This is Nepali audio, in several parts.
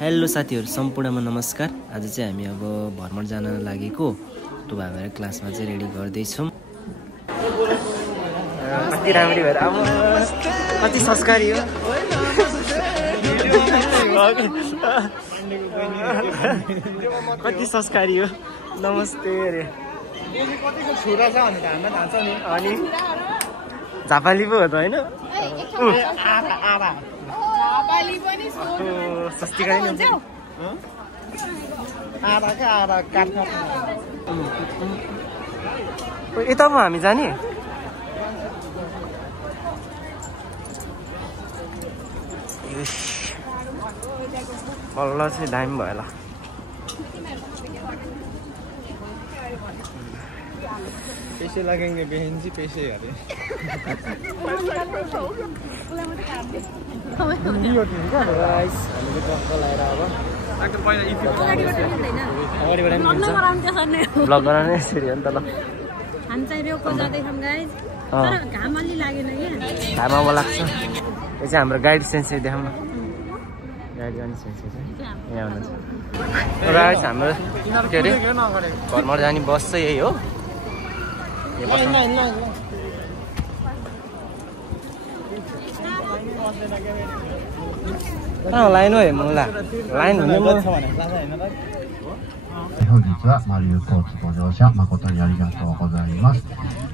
हेलो साथीहरु सम्पूर्णमा नमस्कार। आज चाहिँ हामी अब भ्रमण जान लागेको त्यो भएर क्लासमा चाहिँ रेडी गर्दै छौं। कति राम्री भएर अब कति संस्कारी हो। कति संस्कारी हो। नमस्ते रे। कतिको छोरा छ भने त हामीलाई थाहा छ नि। अनि झापाली पो हो त हैन? आधा झापाली पनि सस्ती गरी नि। आधा के आधा काट्न। यता पो हामी जाने? बल्ल चाहिँ दामी भयो ल। पैसे लगेंगे बहन जी, पैसे अरे गाइस हामीले बक्क लाएर अब ब्लग गराउने यसरी हो नि त ल। हामी चाहिँ रेउको जाँदैछौँ गाइस। तर घाम अलि लागेन क्या। घाम अब लाग्छ। यो चाहिँ हाम्रो गाइड सेन्से देखाउँ न। गाइड गर्ने सेन्से चाहिँ यहाँ हुनुहुन्छ। गाइस हाम्रो के अरे भ्रमण जाने बस चाहिँ यही हो। लाइन हो हेर्नुला लाइन हुने म 本日はマリウ交通ご乗車誠にありがとうございます。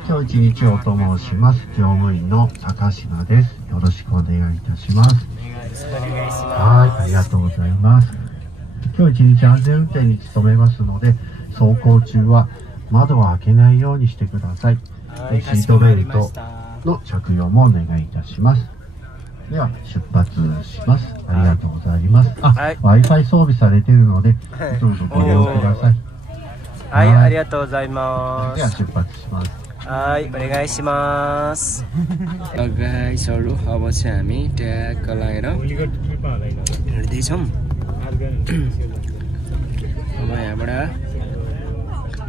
今日一日をと申します乗務員の高島です。よろしくお願いいたします。はい、ありがとうございます。今日一日安全運転に努めますので、走行中は窓を開けないようにしてください。シートベルトの着用もお願いいたします。では出発します。ありがとうございます。Wi-Fi 装備されているので、どうぞご利用ください。はい、ありがとうございます。では出発します。はい、お願いします。गाइसहरु अब चाहिँ हामी ट्याग लगाएर हिँड्दै छौं। अब यहाँबाट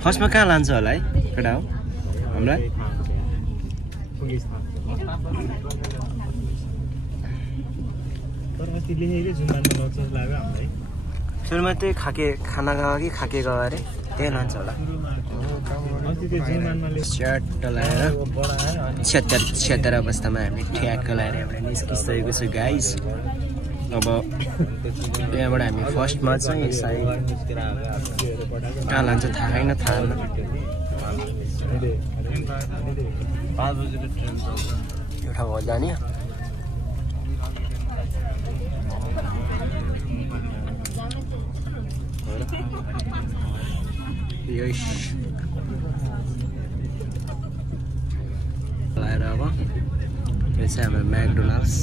फर्स्टमा कहाँ लान्छ होला है केटा हो हामीलाई? सुरुमा त्यही खाके खाना गयो कि खाके गयो अरे त्यही लान्छ होला। स्याट लगाएर 76 अवस्थामा हामी ठ्याक्क लगाएर यहाँबाट निस्किसकेको छ गाइस। अब यहाँबाट हामी फर्स्टमा चाहिँ सायद कहाँ लान्छ थाहा छैन, थाहा छैन। 5 बजेको ट्रेन छ एउटा हो जाने। यस लाएर अब यो चाहिँ हाम्रो म्याकडोनल्ड्स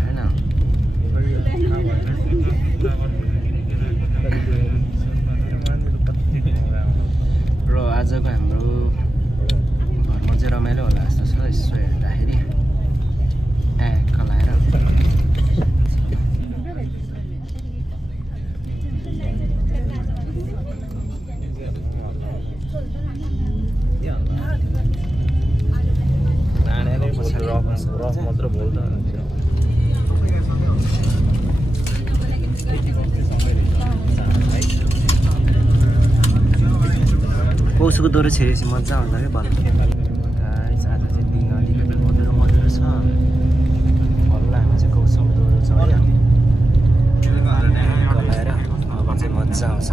हैन। र आजको हाम्रो घरमा चाहिँ रमाइलो होला जस्तो छ यसो हेर्दाखेरि ट्याक्क लाएर। पौसको दोरो छेरेपछि मजा आउँछ क्या बल्ल। गाइस आज चाहिँ दिन अलिकति मधुरो मधुरो छ। बल्ल हामी चाहिँ कौसको दोरो चढ्यो गलाएर अब चाहिँ मजा आउँछ।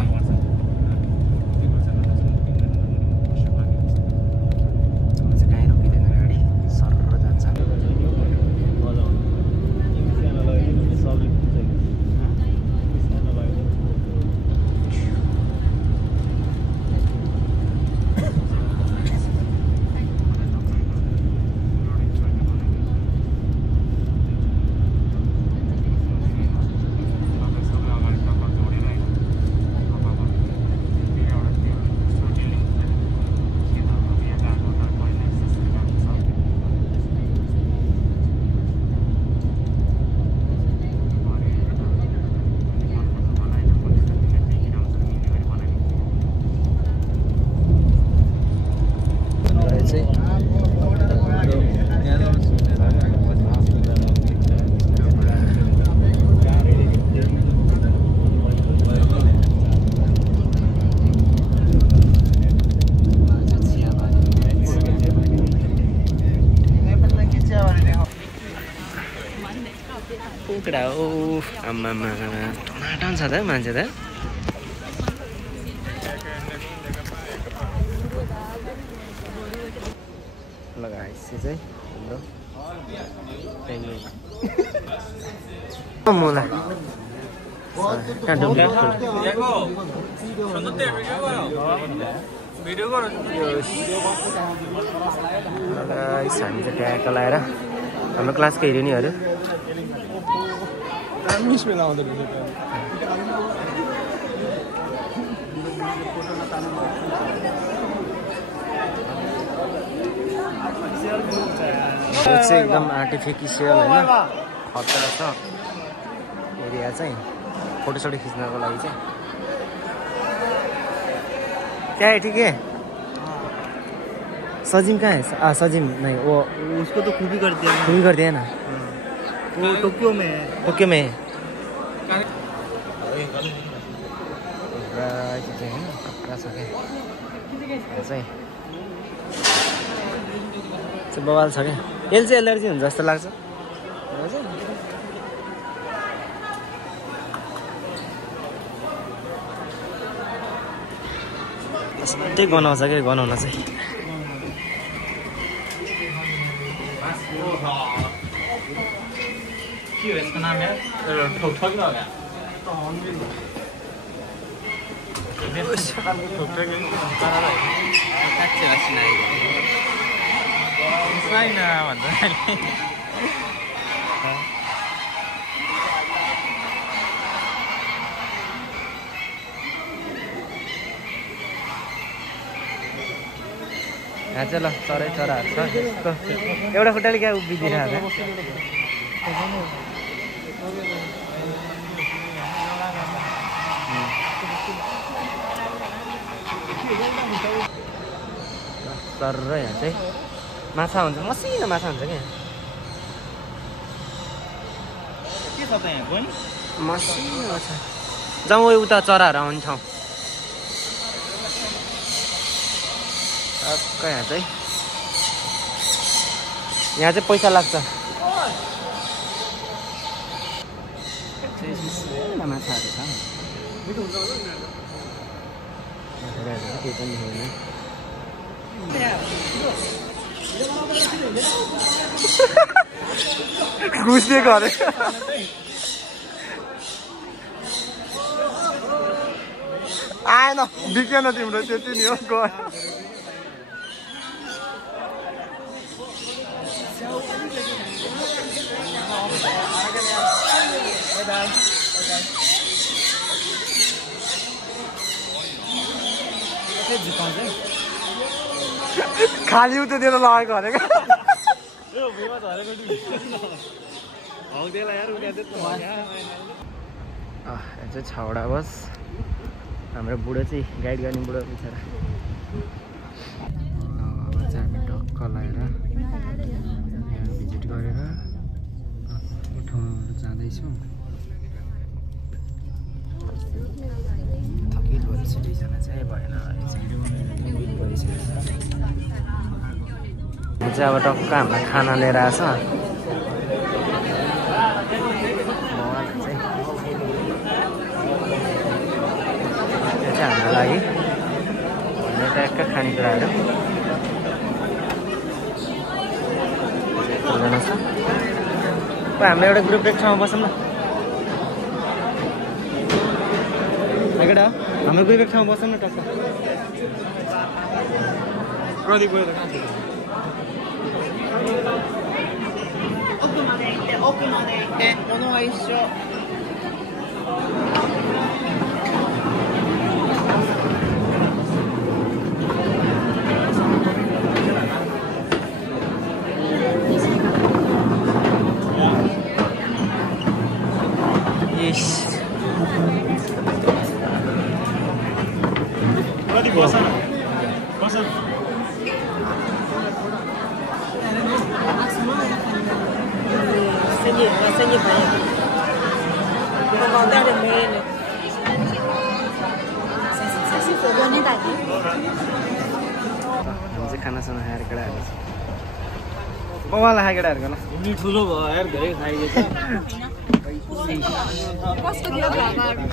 कहीँ रोकिँदैन गाडी सरर जान्छ। कुखुरा ओ आम्मामा टनाटन छ त मान्छे त लगाएपछि चाहिँ हाम्रो मलाई हामी चाहिँ ट्याक्क लगाएर हाम्रो क्लासको हेर्नेहरू यो चाहिँ एकदम आर्टिफिसियल होइन खतरा छ एरिया चाहिँ फोटोसोटो खिच्नको लागि चाहिँ क्या है ठीक है सजिम कहाँ है सजिम नहीं वो उसको तो खूबी कर दिया खूबी कर दिया ना वो टोक्यो में है टोक्यो में बवाल छ क्या यसले चाहिँ एलर्जी हुन्छ जस्तो लाग्छ त्यस्तै गनाउँछ क्या गनाउन चाहिँ इसका नाम है ठोक ना गया यहाँ चाहिँ ल चरै चराहरू छ एउटा खुट्टाले क्या उभिदिरहेको तर यहाँ चाहिँ माछा हुन्छ मसिनो माछा हुन्छ क्या के छ त यहाँ पनि मसिनो माछा जाउँ उता चराहरू आउने ठाउँ यहाँ चाहिँ पैसा लाग्छ माछाहरू छ केही पनि छैन घुस्दिएको अरे आएन बिकेन तिम्रो त्यति नि हो गयो खाली उता दिन लगाएको अरे क्या चाहिँ छवटा बस हाम्रो बुढो चाहिँ गाइड गर्ने बुढो बिचरा हामी ढक्क लगाएर भिजिट गरेर ठाउँहरू जाँदैछौँ थकित भइसकेजना चाहिँ भएन चाहिँ अब टक्क हामीलाई खाना लिएर आएछ हाम्रो लागि ट्याक्क खानेकुराहरू हाम्रो एउटा ग्रुप एक ठाउँमा बसौँ न केटा हाम्रो ग्रुप एक ठाउँमा बसौँ न टक्क कति गयो त कति बस न बस खानासाना खाएर केटाहरू पवाला खा केटाहरूको ल ठुलो भयो यार धेरै खाइदियो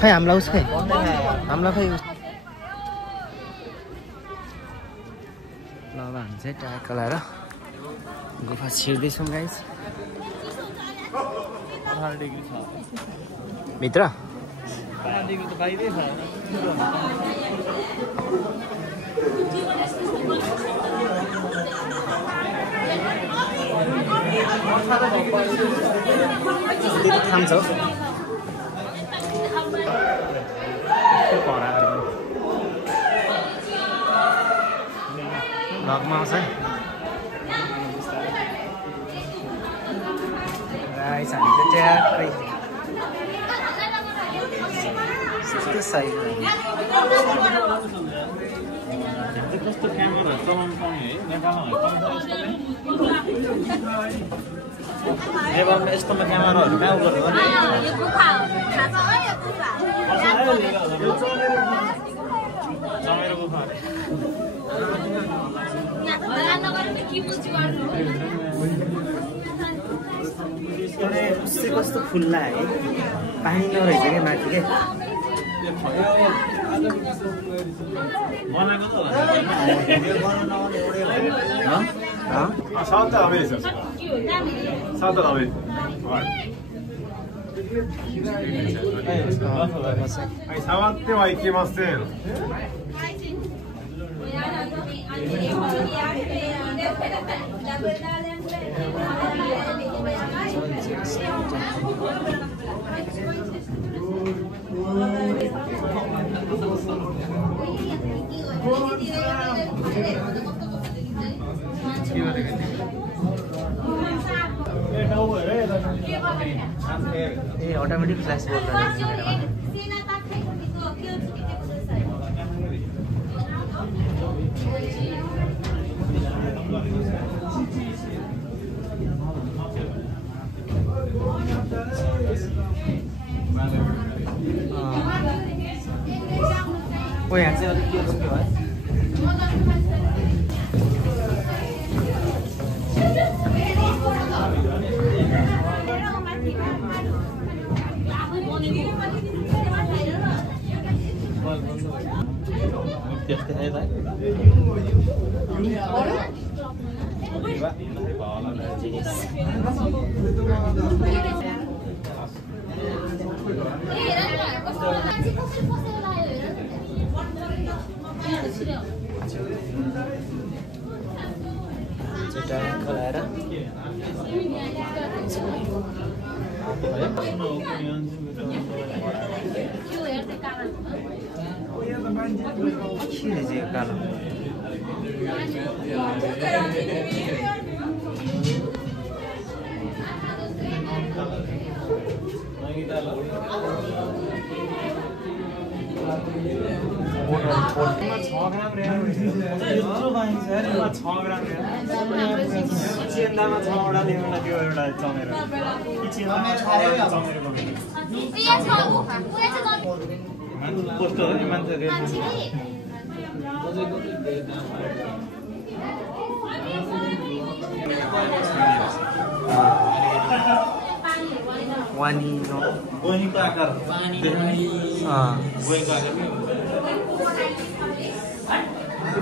खै हामीलाई उस खै हामीलाई खै ल अब हामी चाहिँ ट्याक्क लाएर गुफा छिर्दैछौँ गाइस भित्र थाम्छ लगमा आउँछ गाइस हामी चाहिँ ट्याक्कै कस्तो सही कस्तो क्यामेरा चलाउनु पाउने है नेपालमा नेपालमा यस्तोमा क्यामेराहरू कहाँ गर्नु चमेरो गुफा कस्तो खुल्ला है पानी नरहेछ क्या माथि के ऑटोमेटिक फ्लैश बोलता है ओ यहाँ चाहिँ अलिक के रोक्यो है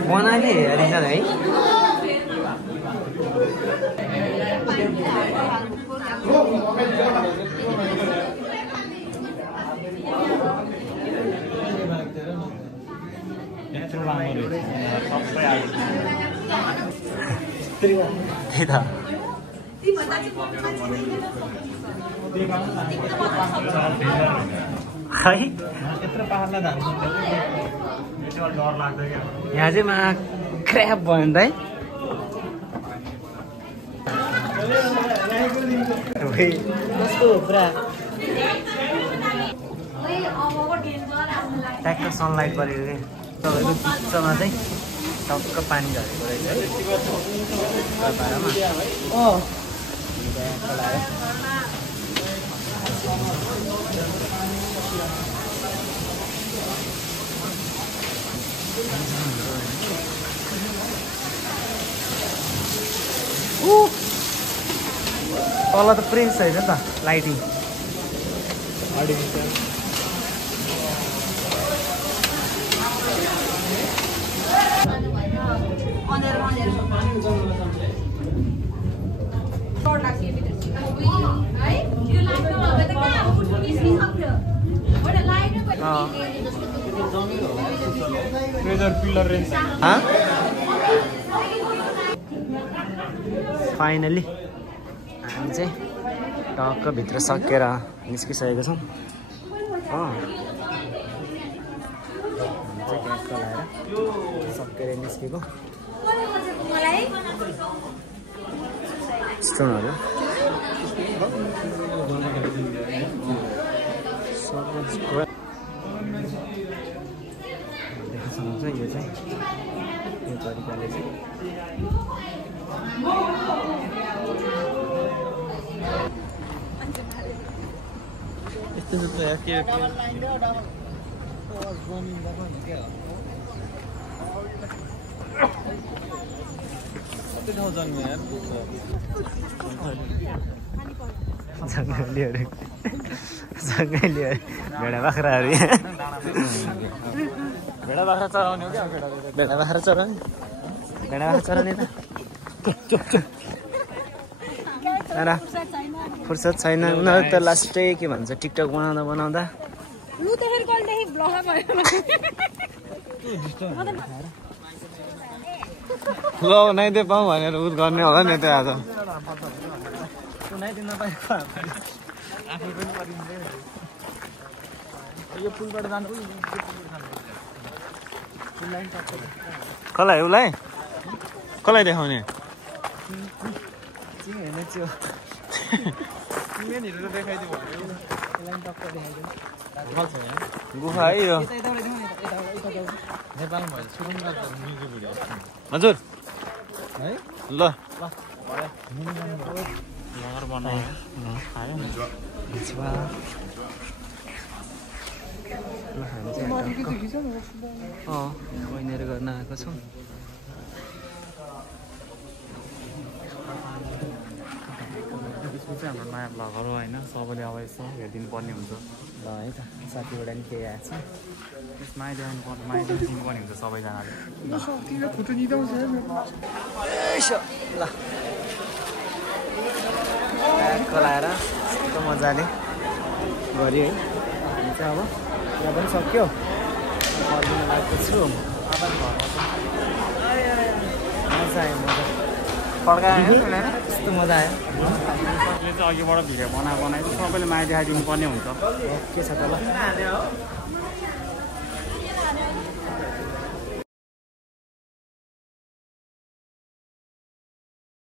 बनाले हेरिन्छ है त्यही त है यत्रो पहाडलाई धान्छ डर लाग्छ क्या यहाँ चाहिँ मा क्र्याप भयो नि त है कस्तो पुरा ट्याक्क सनलाइट परेको क्या तपाईँको बिचमा चाहिँ टक्क पानी झरेको रहेछ है पारामा तल त फ्रेस छैन नि त लाइटिङ फाइनली हामी चाहिँ टक्क भित्र सकेर निस्किसकेको छौँ ट्याक्क लाएर सकेर निस्केको स्टोनहरू देख्न सक्नुहुन्छ यो चाहिँ यो तरिकाले चाहिँ यस्तो जस्तो के जङ्गलीहरू भेडा बाख्राहरू भेडा बाख्रा चराउने हो क्या भेडा बाख्रा चराउने भेडा बाख्रा चराउने त फुर्सद छैन उनीहरू त लास्टै के भन्छ टिकटक बनाउँदा ल नाइदे पाऊँ भनेर उस गर्ने होला नि त आज यो पुलबाट जानु कसलाई उसलाई कसलाई देखाउने गुफा है यो हजुर ल बहिनीहरू गर्न आएको छौँ हाम्रो नयाँ भ्लगहरू होइन सबैले अब यसो हेरिदिनु पर्ने हुन्छ ल है त साथीबाट नि केही आएको छ यसमा देखाउनु पर्ने हुन्छ सबैजनाले ल लाएर यस्तो मजाले गऱ्यो है हामी चाहिँ अब यहाँ पनि सक्यो फर्किन लागेको छु मजा आयो मजा फर्कायो यस्तो मजा आयो सबले चाहिँ अघिबाट भिडियो बनाइ सबैले माया देखाइदिनु पर्ने हुन्छ के छ त ल